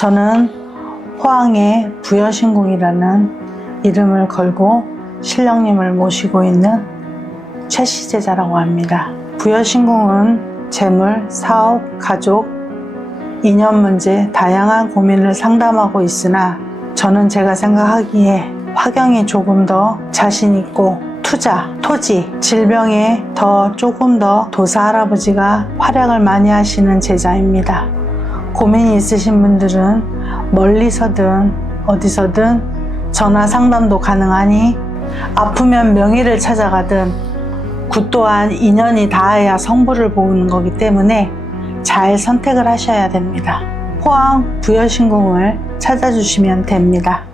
저는 포항의 부여신궁이라는 이름을 걸고 신령님을 모시고 있는 최씨제자라고 합니다. 부여신궁은 재물, 사업, 가족, 인연 문제 다양한 고민을 상담하고 있으나 저는 제가 생각하기에 화경이 조금 더 자신 있고 투자, 토지, 질병에 조금 더 도사 할아버지가 활약을 많이 하시는 제자입니다. 고민이 있으신 분들은 멀리서든 어디서든 전화 상담도 가능하니 아프면 명의를 찾아가든 굿 또한 인연이 닿아야 성부를 보는 거기 때문에 잘 선택을 하셔야 됩니다. 포항 부여신궁을 찾아주시면 됩니다.